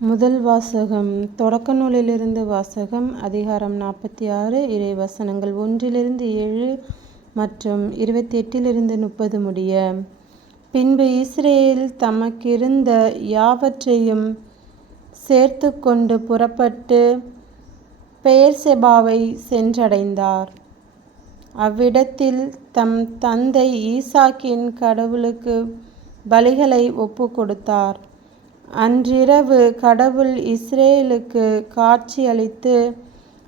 முதல் வாசகம் தொடக்க நூலிலிருந்து வாசகம் அதிகாரம் நாற்பத்தி ஆறு இறை வசனங்கள் ஒன்றிலிருந்து ஏழு மற்றும் இருபத்தி எட்டிலிருந்து முப்பது முடிய. பின்பு இஸ்ரேல் தமக்கிருந்த யாவற்றையும் சேர்த்து கொண்டு புறப்பட்டு பெயர்செபாவை சென்றடைந்தார். அவ்விடத்தில் தம் தந்தை ஈசாக்கின் கடவுளுக்கு பலிகளை ஒப்பு கொடுத்தார் அன்றிரவு கடவுள் இஸ்ரேலுக்கு காட்சியளித்து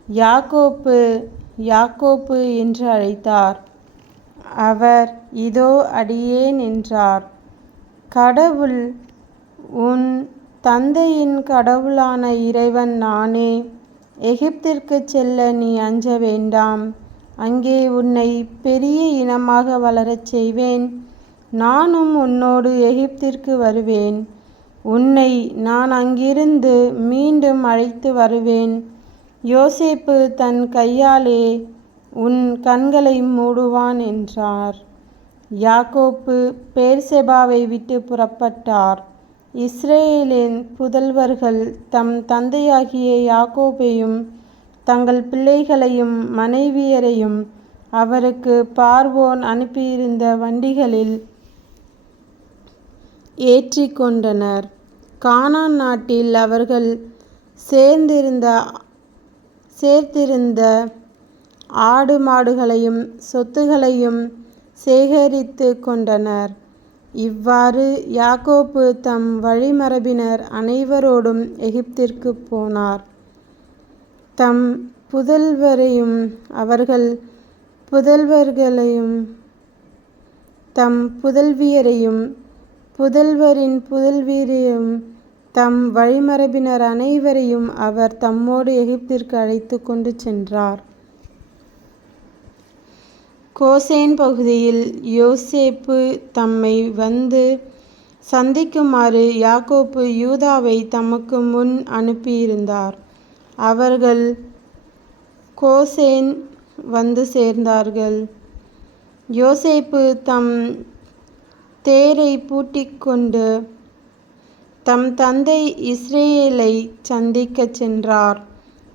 யாக்கோப்பு யாக்கோப்பு என்று அழைத்தார். அவர் இதோ அடியேன் என்றார். கடவுள் உன் தந்தையின் கடவுளான இறைவன் நானே. எகிப்திற்கு செல்ல நீ அஞ்ச வேண்டாம். அங்கே உன்னை பெரிய இனமாக வளரச் செய்வேன். நானும் உன்னோடு எகிப்திற்கு வருவேன். உன்னை நான் அங்கிருந்து மீண்டும் அழைத்து வருவேன். யோசேப்பு தன் கையாலே உன் கண்களை மூடுவான் என்றார். யாக்கோப்பு பேர்செபாவை விட்டு புறப்பட்டார். இஸ்ரேலின் புதல்வர்கள் தம் தந்தையாகிய யாக்கோபையும் தங்கள் பிள்ளைகளையும் மனைவியரையும் அவருக்கு பார்வோன் அனுப்பியிருந்த வண்டிகளில் ஏற்றிக் கொண்டனர். கானான் நாட்டில் அவர்கள் சேர்ந்திருந்த சேர்த்திருந்த ஆடு மாடுகளையும் சொத்துகளையும் சேகரித்து கொண்டனர். இவ்வாறு யாக்கோப்பு தம் வழிமரபினர் அனைவரோடும் எகிப்திற்கு போனார். தம் புதல்வரையும் அவர்கள் புதல்வர்களையும் தம் புதல்வியரையும் புதல்வரின் புதல்வியரையும் தம் வழிமரபினர் அனைவரையும் அவர் தம்மோடு எகிப்திற்கு அழைத்து கொண்டு சென்றார். கோசேன் பகுதியில் யோசேப்பு தம்மை வந்து சந்திக்குமாறு யாக்கோப்பு யூதாவை தமக்கு முன் அனுப்பியிருந்தார். அவர்கள் கோசேன் வந்து சேர்ந்தார்கள். யோசேப்பு தம் தேரை பூட்டிக் கொண்டு தம் தந்தை இஸ்ரேலை சந்திக்கச் சென்றார்.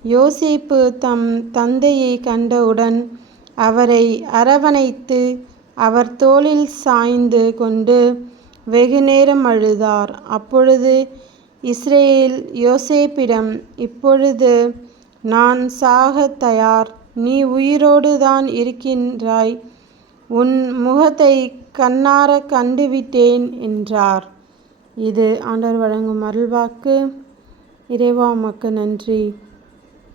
யோசேப்பு தம் தந்தையை கண்டவுடன் அவரை அரவணைத்து அவர் தோளில் சாய்ந்து கொண்டு வெகுநேரம் அழுதார். அப்பொழுது இஸ்ரேல் யோசேப்பிடம் இப்பொழுது நான் சாகத் தயார். நீ உயிரோடு தான் இருக்கின்றாய். உன் முகத்தை கண்ணார கண்டுவிட்டேன் என்றார். இது ஆண்டவர் வழங்கும் அருள்வாக்கு. இறைவா உமக்கு நன்றி.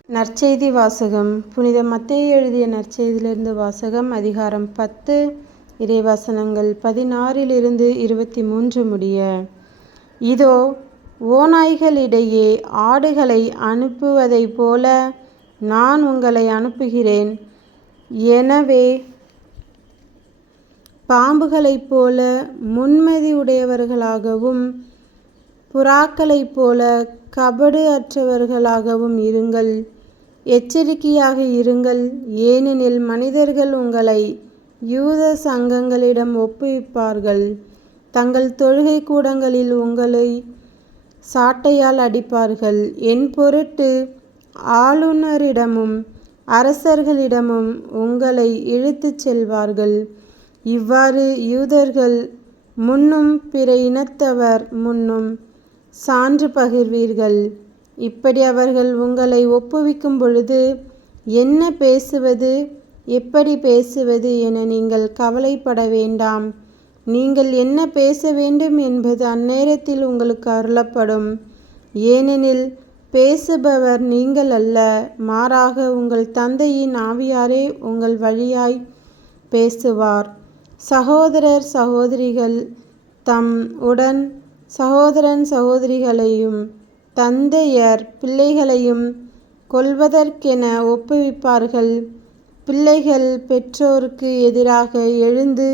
நற்செய்தி வாசகம். புனித மத்திய எழுதிய நற்செய்தியிலிருந்து வாசகம் அதிகாரம் பத்து. இறைவசனங்கள் பதினாறிலிருந்து இருபத்தி மூன்று முடிய இதோ ஓநாய்களிடையே ஆடுகளை அனுப்புவதைப் போல நான் உங்களை அனுப்புகிறேன். எனவே பாம்புகளைப் போல முன்மதி உடையவர்களாகவும் புறாக்களைப் போல கபடு அற்றவர்களாகவும் இருங்கள். எச்சரிக்கையாக இருங்கள். ஏனெனில் மனிதர்கள் உங்களை யூத சங்கங்களிடம் ஒப்புவிப்பார்கள். தங்கள் தொழுகை கூடங்களில் உங்களை சாட்டையால் அடிப்பார்கள். என் பொருட்டு ஆளுநரிடமும் அரசர்களிடமும் உங்களை இழுத்துச் செல்வார்கள். இவ்வாறு யூதர்கள் முன்னும் பிற இனத்தவர் முன்னும் சான்று பகிர்வீர்கள். இப்படி அவர்கள் உங்களை ஒப்புவிக்கும் பொழுது என்ன பேசுவது எப்படி பேசுவது என நீங்கள் கவலைப்பட வேண்டாம். நீங்கள் என்ன பேச வேண்டும் என்பது அந்நேரத்தில் உங்களுக்கு அருளப்படும். ஏனெனில் பேசுபவர் நீங்கள் அல்ல மாறாக உங்கள் தந்தையின் ஆவியாரே உங்கள் வழியாய் பேசுவார். சகோதரர் சகோதரிகள் தம் உடன் சகோதரன் சகோதரிகளையும் தந்தையர் பிள்ளைகளையும் கொல்வதற்கென ஒப்புவிப்பார்கள். பிள்ளைகள் பெற்றோருக்கு எதிராக எழுந்து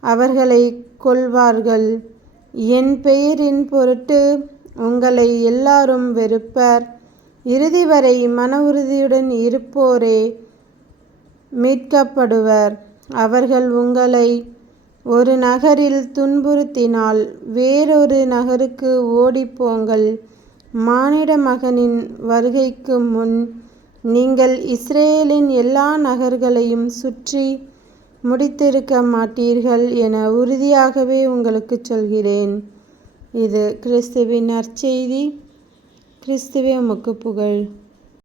அவர்களை கொள்வார்கள் என் பெயரின் பொருட்டு உங்களை எல்லாரும் வெறுப்பர். இறுதி வரை மன உறுதியுடன் இருப்போரே. மீட்கப்படுவர். அவர்கள் உங்களை ஒரு நகரில் துன்புறுத்தினால் வேறொரு நகருக்கு ஓடிப்போங்கள் மானிட மகனின் வருகைக்கு முன் நீங்கள் இஸ்ரேலின் எல்லா நகர்களையும் சுற்றி முடித்திருக்க மாட்டீர்கள் என உறுதியாகவே உங்களுக்குச் சொல்கிறேன். இது கிறிஸ்துவின் நற்செய்தி. கிறிஸ்துவே உமக்கு புகழ்.